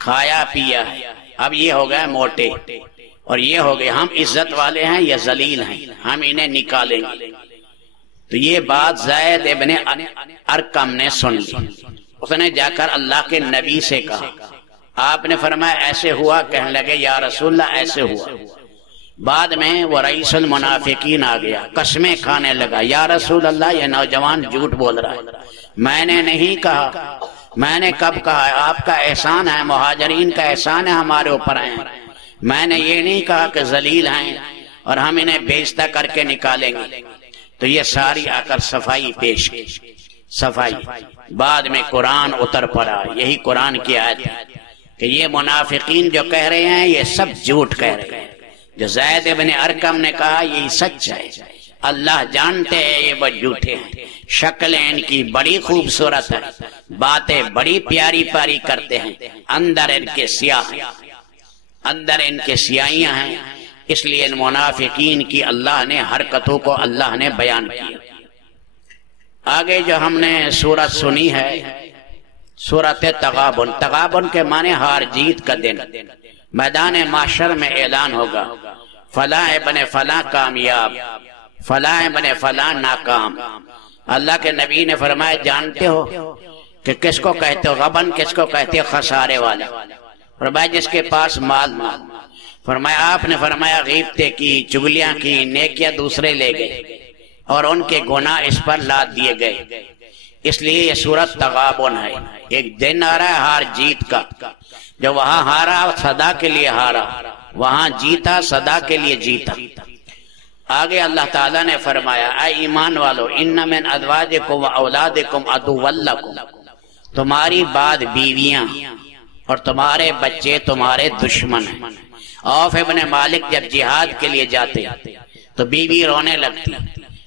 کھایا پیا ہے، اب یہ ہو گئے موٹے اور یہ ہو گئے، ہم عزت والے ہیں یا ذلیل ہیں، ہم انہیں نکالیں گے۔ تو یہ بات زید ابن ارقم نے سن لی، اس نے جا کر اللہ کے نبی سے کہا، آپ نے فرمایا ایسے ہوا؟ کہنے لگے یا رسول اللہ ایسے ہوا۔ بعد میں وہ رئیس المنافقین آ گیا، قسمیں کھانے لگا، یا رسول اللہ یہ نوجوان جھوٹ بول رہا ہے، میں نے نہیں کہا، میں نے کب کہا؟ آپ کا احسان ہے، مہاجرین کا احسان ہے ہمارے اوپر ہیں، میں نے یہ نہیں کہا کہ ذلیل ہیں اور ہم انہیں بیزتا کر کے نکالیں گے۔ تو یہ ساری آ کر صفائی پیش کی، صفائی۔ بعد میں قرآن اتر پڑا، یہی قرآن کی آیت ہے کہ یہ منافقین جو کہہ رہے ہیں یہ سب جھوٹ کہہ رہے ہیں، جو زید ابن ارقم نے کہا یہی سچ ہے، اللہ جانتے ہیں یہ وہ جھوٹے ہیں، شکلیں ان کی بڑی خوبصورت ہے، باتیں بڑی پیاری پیاری کرتے ہیں، اندر ان کے سیاہ ہیں، اندر ان کے سیاہیاں ہیں، اس لیے ان منافقین کی اللہ نے حرکتوں کو اللہ نے بیان کیا۔ آگے جو ہم نے سورت سنی ہے سورت تغابن، تغابن کے معنی ہار جیت کا دن، میدان معاشر میں اعلان ہوگا فلاں ابن فلاں کامیاب، فلاں ابن فلاں ناکام۔ اللہ کے نبی نے فرمایا جانتے ہو کہ کس کو کہتے ہو غبن، کس کو کہتے ہو خسارے والا؟ فرمایا جس کے پاس مال نہ۔ فرمایا آپ نے فرمایا غیبتیں کی، چگلیاں کی، نیکیاں دوسرے لے گئے اور ان کے گناہ اس پر لاد دیے گئے، اس لیے یہ سورت تغابن ہے۔ ایک دن آ رہا ہے ہار جیت کا، جو وہاں ہارا صدا کے لیے ہارا، وہاں جیتا صدا کے لیے جیتا۔ آگے اللہ تعالیٰ نے فرمایا اے ایمان والو ان من ازواجکم و اولادکم عدو لکم، تمہاری بعد بیویاں اور تمہارے بچے تمہارے دشمن ہیں۔ عوف ابن مالک جب جہاد کے لیے جاتے تو بیوی رونے لگتی،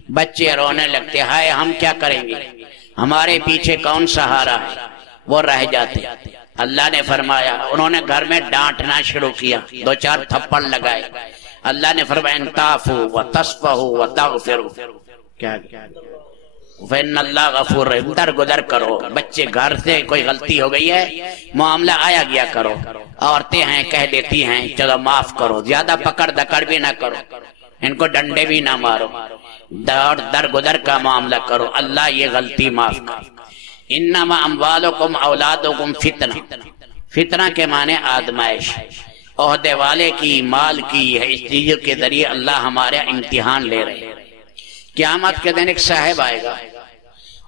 بچے رونے لگتے، ہائے ہم کیا کریں گے، ہمارے پیچھے کون سہارا ہے، وہ رہ جاتے۔ اللہ نے فرمایا، انہوں نے گھر میں ڈانٹنا شروع کیا، دو چار تھپڑ لگائے۔ اللہ نے فرمایا انتعفوا وتصفحوا وتغفروا، کیا فإن اللہ غفور رحیم، درگزر کرو، بچے گھر سے کوئی غلطی ہو گئی ہے معاملہ آیا گیا کرو، عورتیں ہیں کہہ دیتی ہیں چلو معاف کرو، زیادہ پکڑ دکڑ بھی نہ کرو، ان کو ڈنڈے بھی نہ مارو، درگزر کا معاملہ کرو، اللہ یہ غلطی معاف کرے۔ انما اموالکم اولادکم فتنہ، فتنہ کے معنی آزمائش، عہدے والے کی مال کی اس چیزوں کے ذریعے اللہ ہمارا امتحان لے رہے ہیں۔ قیامت کے دن ایک صاحب آئے گا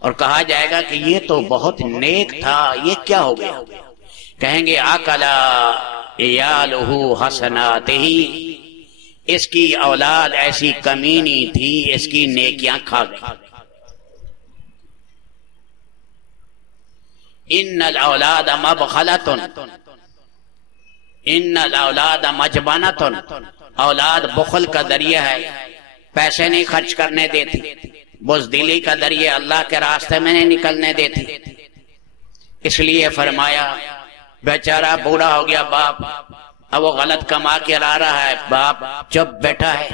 اور کہا جائے گا کہ یہ تو بہت نیک تھا، یہ کیا ہو گیا؟ کہیں گے اکلا عیالہ حسناتہ، اس کی اولاد ایسی کمینی تھی، اس کی نیکیاں کھا گئی۔ ان الاولاد مبخلۃ، ان الاولاد مجبنۃ، اولاد بخل کا ذریعہ ہے، پیسے نہیں خرچ کرنے دیتی، بزدلی کا ذریعہ اللہ کے راستے میں نہیں نکلنے دیتی۔ اس لیے فرمایا بیچارہ بوڑھا ہو گیا باپ، اب وہ غلط کما کے لا رہا ہے، باپ چپ بیٹھا ہے،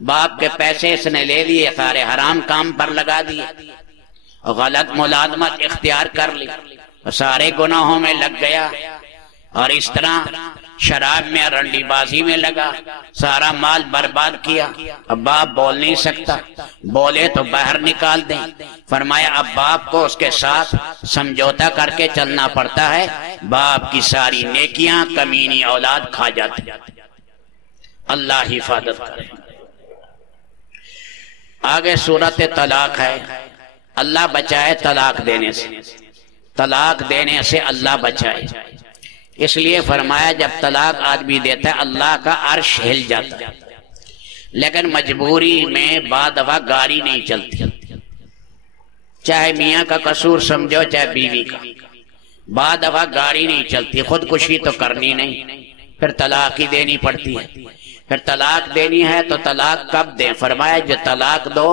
باپ کے پیسے اس نے لے لیے، سارے حرام کام پر لگا دیے، غلط ملازمت اختیار کر لی، سارے گناہوں میں لگ گیا، اور اس طرح شراب میں رنڈی بازی میں لگا، سارا مال برباد کیا۔ اب باپ بول نہیں سکتا، بولے تو باہر نکال دیں۔ فرمایا اب باپ کو اس کے ساتھ سمجھوتا کر کے چلنا پڑتا ہے، باپ کی ساری نیکیاں کمینی اولاد کھا جاتی۔ اللہ حفاظت کرے۔ آگے سورت طلاق ہے، اللہ بچائے طلاق دینے سے، طلاق دینے سے اللہ بچائے۔ اس لیے فرمایا جب طلاق آدمی دیتا ہے اللہ کا عرش ہل جاتا ہے، لیکن مجبوری میں بعد دفعہ گاڑی نہیں چلتی، چاہے میاں کا قصور سمجھو چاہے بیوی کا، بعد دفعہ گاڑی نہیں چلتی، خودکشی تو کرنی نہیں، پھر طلاق ہی دینی پڑتی ہے۔ پھر طلاق دینی ہے تو طلاق کب دیں؟ فرمایا جو طلاق دو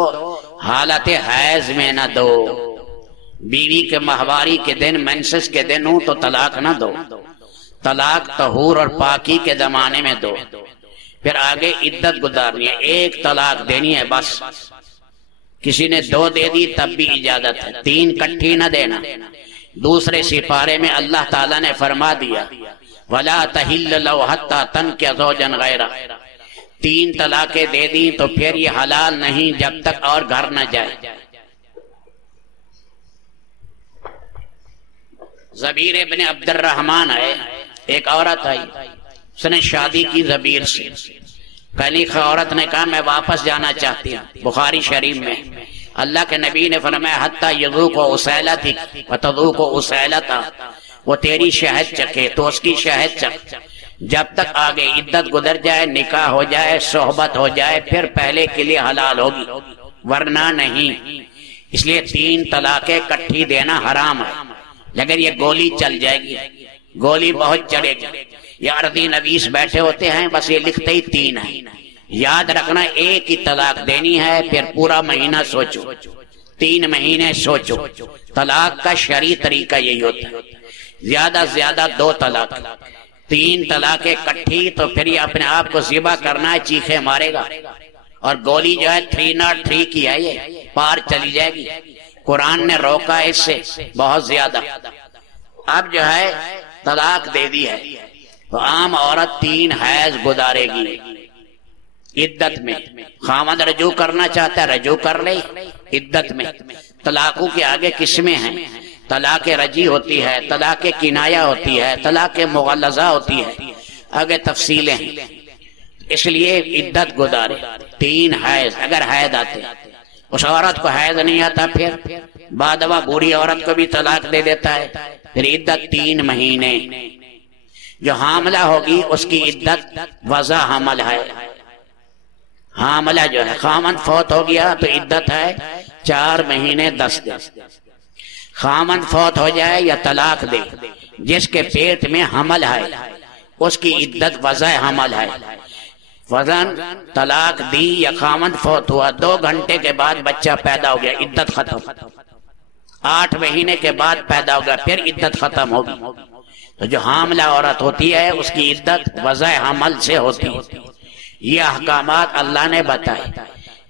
حالت حیض میں نہ دو، بیوی کے ماہواری کے دن مینسس کے دن ہوں تو طلاق نہ دو، طلاق طہور اور پاکی کے زمانے میں دو، پھر آگے عدت گزارنی ہے، ایک طلاق دینی ہے بس۔ کسی نے 2 دے دی تب بھی اجازت ہے، 3 کٹھی نہ دینا۔ دوسرے سپارے میں اللہ تعالیٰ نے فرما دیا وَلَا تَحِلَّ لَهُ حَتَّى تَنكِحَ زَوْجًا غَيْرَهُ، 3 طلاقیں دے دی تو پھر یہ حلال نہیں جب تک اور گھر نہ جائے۔ زبیر ابن عبد الرحمن ہے، ایک عورت آئی، اس نے شادی کی زبیر سے۔ پہلی عورت نے کہا میں واپس جانا چاہتی ہوں، بخاری شریف میں اللہ کے نبی نے فرمایا حتی یذوق اسیلتک وتذوق اسیلتا، وہ تیری شہد چکھے تو اس کی شہد چکھ، جب تک آگے عدت گزر جائے، نکاح ہو جائے، صحبت ہو جائے، پھر پہلے کے لیے حلال ہوگی ورنہ نہیں۔ اس لیے 3 طلاقیں کٹھی دینا حرام ہے، لیکن یہ گولی چل جائے گی، گولی بہت چڑھے گی۔ یہ عرضی نویس بیٹھے ہوتے ہیں بس یہ لکھتے ہی 3 ہیں، یاد رکھنا ایک ہی طلاق دینی ہے، پھر پورا مہینہ سوچو، 3 مہینے سوچو۔ طلاق کا شرعی طریقہ یہی ہوتا ہے، زیادہ سے زیادہ 2 طلاق، 3 طلاقیں کٹھی تو پھر یہ اپنے آپ کو ذبح کرنا ہے، چیخے مارے گا، اور گولی جو ہے 303 کی ہے، یہ پار چلی جائے گی۔ قرآن نے روکا اس سے بہت زیادہ۔ اب جو ہے طلاق دے دی ہے تو عام عورت 3 حیض گزارے گی عدت میں۔ خامد رجوع کرنا چاہتا ہے رجوع کر لے عدت میں۔ طلاقوں کے آگے قسمیں ہیں، طلاق رجی ہوتی ہے، طلاق کنایہ ہوتی ہے، طلاق مغلظہ ہوتی ہے، آگے تفصیلیں ہیں۔ اس لیے عدت گزارے 3 حیض، اگر حیض آتے، اس عورت کو حیض نہیں آتا پھر بعدوا بوڑھی عورت کو بھی طلاق دے دیتا ہے، پھر عدت 3 مہینے۔ جو حاملہ ہوگی اس کی عدت وضع حمل ہے، حاملہ جو ہے خامن فوت ہو گیا تو عدت ہے 4 مہینے 10 دن۔ خامن فوت ہو جائے یا طلاق دے، جس کے پیٹ میں حمل ہے اس کی عدت وضع حمل ہے۔ وزن طلاق دی یا خامن فوت ہوا، 2 گھنٹے کے بعد بچہ پیدا ہو گیا، عدت ختم۔ 8 مہینے کے بعد پیدا ہو گیا، پھر عدت ختم ہوگی۔ تو جو حاملہ عورت ہوتی ہے اس کی عدت وضع حمل سے ہوتی ہے۔ یہ احکامات اللہ نے بتائے۔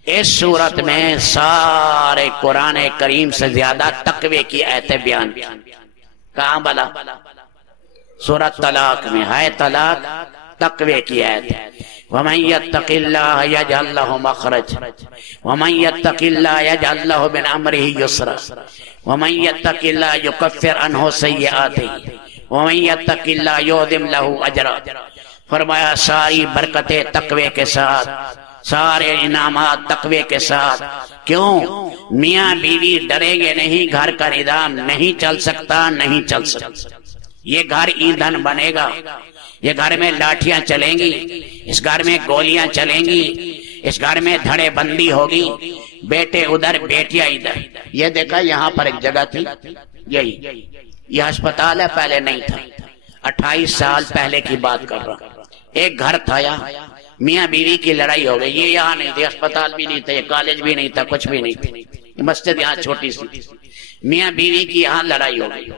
اس صورت میں سارے قرآن کریم سے زیادہ تقوی کی آیتیں بیان، کہاں بلا؟ سورۃ طلاق میں ہے، طلاق تقوی کی آیت۔ وَمَن يَتَّقِ اللَّهَ يَجْعَل لَّهُ مَخْرَجًا وَمَن يَتَّقِ اللَّهَ يَجْعَل لَّهُ مِنْ أَمْرِهِ يُسْرًا وَمَن يَتَّقِ اللَّهَ يُكَفِّرْ عَنْهُ سَيِّئَاتِهِ وَمَن يَتَّقِ اللَّهَ يُعْظِمْ لَهُ أَجْرًا۔ فرمایا ساری برکتیں تقوی کے ساتھ، سارے انعامات تقوی کے ساتھ۔ کیوں؟ میاں بیوی ڈریں گے نہیں، گھر کا نظام نہیں چل سکتا، نہیں چل سکتا۔ یہ گھر ایندھن بنے گا، یہ گھر میں لاٹھیاں چلیں گی، اس گھر میں گولیاں چلیں گی، اس گھر میں دھڑے بندی ہوگی، بیٹے ادھر بیٹیاں ادھر۔ یہ دیکھا یہاں پر ایک جگہ تھی، یہی یہ ہسپتال ہے، پہلے نہیں تھا، 28 سال پہلے کی بات کر رہا۔ ایک گھر تھا یہاں، میاں بیوی کی لڑائی ہو گئی، یہ یہاں نہیں تھی، اسپتال بھی نہیں تھا، یہ کالج بھی نہیں تھا، کچھ بھی نہیں تھی، مسجد یہاں چھوٹی سی تھی۔ میاں بیوی کی یہاں لڑائی ہو گئی،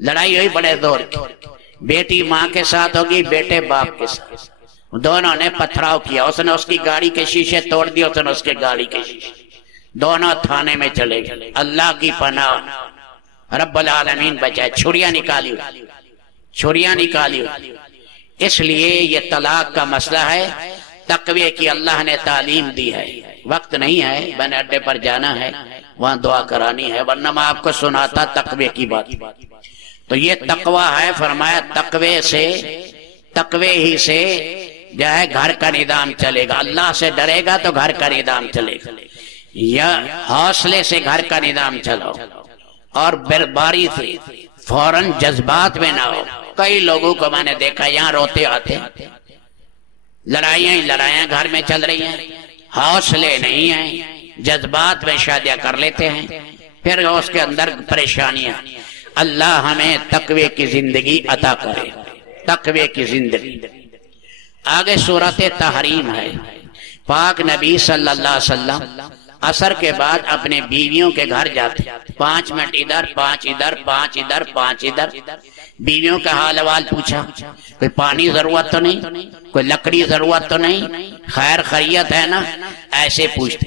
لڑائی ہوئی بڑے زور کی، بیٹی ماں کے ساتھ ہوگی، بیٹے باپ کے ساتھ، دونوں نے پتھراؤ کیا، اس نے اس کی گاڑی کے شیشے توڑ دیے، اس نے اس کے گاڑی کے شیشے، دونوں تھانے میں چلے گئے۔ اللہ کی پناہ، رب العالمین بچائے، چھریاں نکالی، چھریاں نکالی۔ اس لیے یہ طلاق کا مسئلہ ہے، تقوی کی اللہ نے تعلیم دی ہے۔ وقت نہیں ہے، بین اڈے پر جانا ہے، وہاں دعا کرانی ہے، ورنہ میں آپ کو سناتا تقوی کی بات۔ تو یہ تقوی ہے، فرمایا تقوی ہی سے جو ہے گھر کا نظام چلے گا۔ اللہ سے ڈرے گا تو گھر کا نظام چلے گا، یا حوصلے سے گھر کا نظام چلاؤ، اور برباری سے فوراً جذبات میں نہ ہو۔ کئی لوگوں کو میں نے دیکھا یہاں روتے آتے، لڑائیاں ہی لڑائیاں گھر میں چل رہی ہیں، حوصلے نہیں ہیں، جذبات میں شادیاں کر لیتے ہیں، پھر اس کے اندر پریشانیاں۔ اللہ ہمیں تقوی کی زندگی عطا کرے، تقوی کی زندگی۔ آگے سورۃ تحریم ہے، پاک نبی صلی اللہ علیہ وسلم عصر کے بعد اپنے بیویوں کے گھر جاتے، 5 منٹ ادھر، 5 ادھر، 5 ادھر، 5 ادھر، بیویوں کا حال احوال پوچھا، کوئی پانی ضرورت تو نہیں، کوئی لکڑی ضرورت تو نہیں، خیر خیریت ہے نا، ایسے پوچھتے۔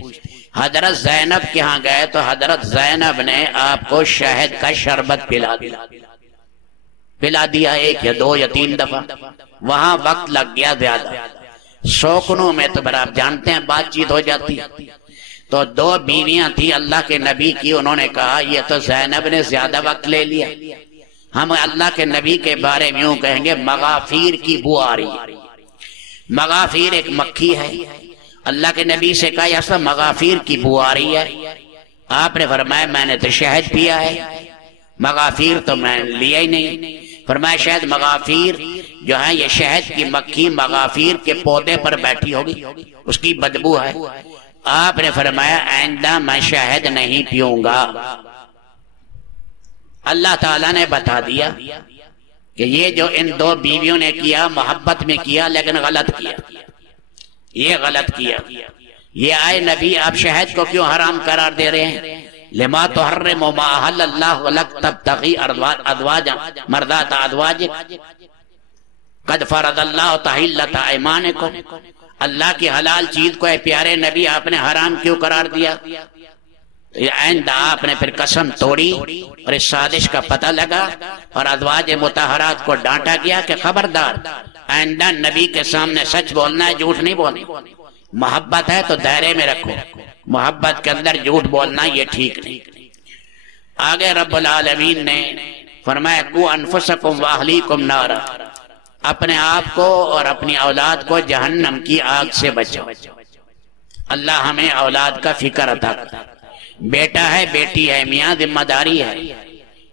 حضرت زینب کے ہاں گئے تو حضرت زینب نے آپ کو شہد کا شربت پلا دیا 1 یا 2 یا 3 دفعہ۔ وہاں وقت لگ گیا زیادہ، سوکنوں میں تو آپ جانتے ہیں بات چیت ہو جاتی۔ تو 2 بیویاں تھی اللہ کے نبی کی، انہوں نے کہا یہ تو زینب نے زیادہ وقت لے لیا، ہم اللہ کے نبی کے بارے میں یوں کہیں گے مغافیر کی بو آ رہی ہے۔ مغافیر ایک مکھی ہے، اللہ کے نبی سے کہا ایسا مغافیر کی بو آ رہی ہے، آپ نے فرمایا میں نے تو شہد پیا ہے، مغافیر تو میں نے لیا ہی نہیں۔ فرمایا شاید مغافیر جو ہے یہ شہد کی مکھی مغافیر کے پودے پر بیٹھی ہوگی، اس کی بدبو ہے۔ آپ نے فرمایا آئندہ میں شہد نہیں پیوں گا۔ اللہ تعالیٰ نے بتا دیا کہ یہ جو ان 2 بیویوں نے کیا محبت میں کیا لیکن غلط کیا، یہ غلط کیا۔ یہ آئے نبی آپ شہد کو کیوں حرام قرار دے رہے ہیں؟ لما تحرم ما احل اللہ لک تبتغی ازواجا مرضات ازواجک قد فرض اللہ تحلۃ ایمانکم۔ اللہ کی حلال چیز کو اے پیارے نبی آپ نے حرام کیوں قرار دیا؟ آئندہ آپ نے پھر قسم توڑی اور اس سازش کا پتہ لگا اور ازواج مطہرات کو ڈانٹا گیا کہ خبردار آئندہ نبی کے سامنے سچ بولنا ہے، جھوٹ نہیں بولنا۔ محبت ہے تو دائرے میں رکھو، محبت کے اندر جھوٹ بولنا یہ ٹھیک نہیں۔ آگے رب العالمین نے فرمایا قو انفسکم واہلیکم نارا، اپنے آپ کو اور اپنی اولاد کو جہنم کی آگ سے بچاؤ۔ اللہ ہمیں اولاد کا فکر عطا کرے، بیٹا ہے بیٹی ہے میاں ذمہ داری ہے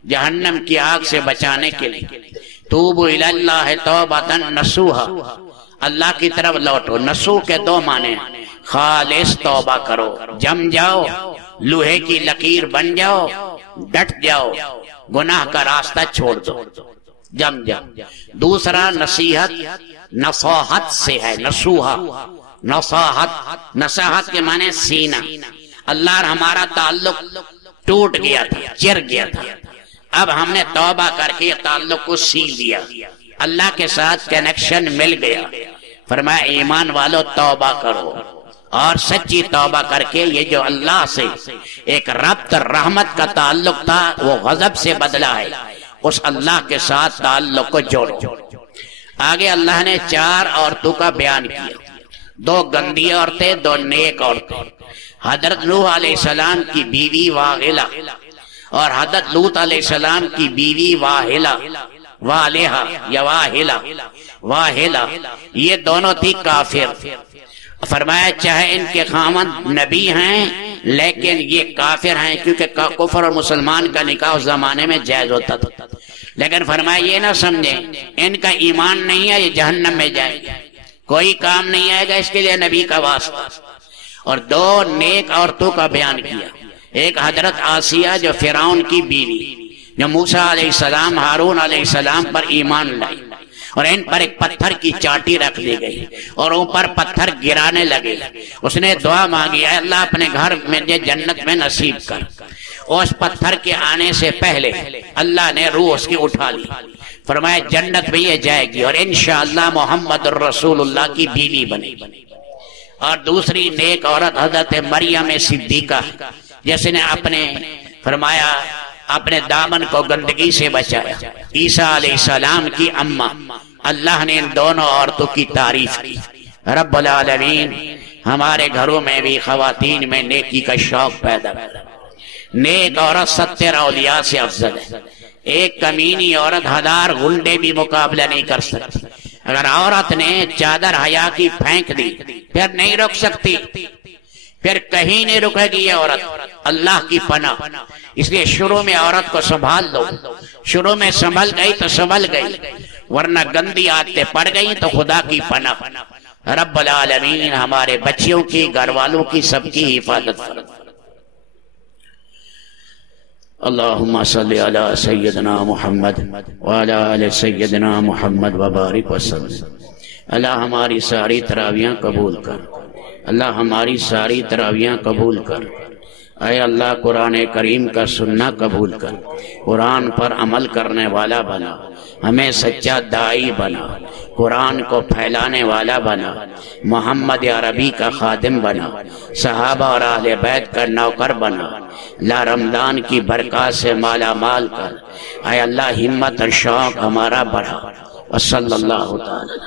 جہنم کی آگ سے بچانے کے لیے۔ توبوا الی اللہ توبۃ نصوحا، اللہ کی طرف لوٹو۔ نصوح کے 2 معنی ہیں، خالص توبہ کرو، جم جاؤ، لوہے کی لکیر بن جاؤ، ڈٹ جاؤ، گناہ کا راستہ چھوڑ دو، جم جاؤ۔ دوسرا نصیحت، نصاحت سے ہے، نصوحا، نصاحت، نصاحت کے معنی سینہ۔ اللہ اور ہمارا تعلق ٹوٹ گیا تھا، چر گیا تھا، اب ہم نے توبہ کر کے تعلق کو سیل دیا، اللہ کے ساتھ کنیکشن مل گیا۔ فرمایا ایمان والو توبہ کرو، اور سچی توبہ کر کے یہ جو اللہ سے ایک ربط رحمت کا تعلق تھا وہ غضب سے بدلا ہے، اس اللہ کے ساتھ تعلق کو جوڑو۔ آگے اللہ نے 4 عورتوں کا بیان کیا، 2 گندی عورتیں، 2 نیک عورتیں۔ حضرت نوح علیہ السلام کی بیوی واغلہ اور حضرت لوط علیہ السلام کی بیوی واہلہ، والہا یا واہلہ، یہ دونوں تھی کافر۔ فرمایا چاہے ان کے خاوند نبی ہیں لیکن یہ کافر ہیں، کیونکہ کفر اور مسلمان کا نکاح اس زمانے میں جائز ہوتا تھا۔ لیکن فرمایا یہ نہ سمجھیں ان کا ایمان نہیں ہے یہ جہنم میں جائے گا، کوئی کام نہیں آئے گا، اس کے لیے نبی کا واسطہ۔ اور 2 نیک عورتوں کا بیان کیا، ایک حضرت آسیہ جو فرعون کی بیوی، جو موسیٰ علیہ السلام ہارون علیہ السلام پر ایمان لائی، اور ان پر ایک پتھر کی چاٹی رکھ دی گئی اور اوپر پتھر گرانے لگے۔ اس نے دعا مانگی اے اللہ اپنے گھر میں جنت میں نصیب کر۔ اس پتھر کے آنے سے پہلے اللہ نے روح اس کی اٹھا لی، فرمایا جنت میں یہ جائے گی اور انشاءاللہ محمد الرسول اللہ کی بیوی بنے گی۔ اور دوسری نیک عورت حضرت مریم صدیقہ، جس نے فرمایا اپنے دامن کو گندگی سے بچایا، عیسیٰ علیہ السلام کی اماں۔ اللہ نے ان دونوں عورتوں کی تعریف کی۔ رب العالمین ہمارے گھروں میں بھی خواتین میں نیکی کا شوق پیدا کرے۔ نیک عورت 70 اولیاء سے افضل ہے۔ ایک کمینی عورت 1000 غنڈے بھی مقابلہ نہیں کر سکتی۔ اگر عورت نے چادر حیا کی پھینک دی پھر نہیں رک سکتی، پھر کہیں نہیں رکے گی یہ عورت، اللہ کی پناہ۔ اس لیے شروع میں عورت کو سنبھال دو، شروع میں سنبھل گئی تو سنبھل گئی، ورنہ گندی عادتیں پڑ گئی تو خدا کی پناہ۔ رب العالمین ہمارے بچیوں کی، گھر والوں کی، سب کی حفاظت فرمائے۔ اللہم صلی علی سیدنا محمد وعلی آل سیدنا محمد وبارک وسلم۔ اللہ ہماری ساری تراویحاں قبول کر، اللہ ہماری ساری تراویحاں قبول کر۔ اے اللہ قرآن کریم کا سننا قبول کر، قرآن پر عمل کرنے والا بنا، ہمیں سچا داعی بنا، قرآن کو پھیلانے والا بنا، محمد عربی کا خادم بنا، صحابہ اور اہل بیت کا نوکر بنا، لا رمضان کی برکات سے مالا مال کر۔ اے اللہ ہمت اور شوق ہمارا بڑھا۔ وصلی اللہ تعالی۔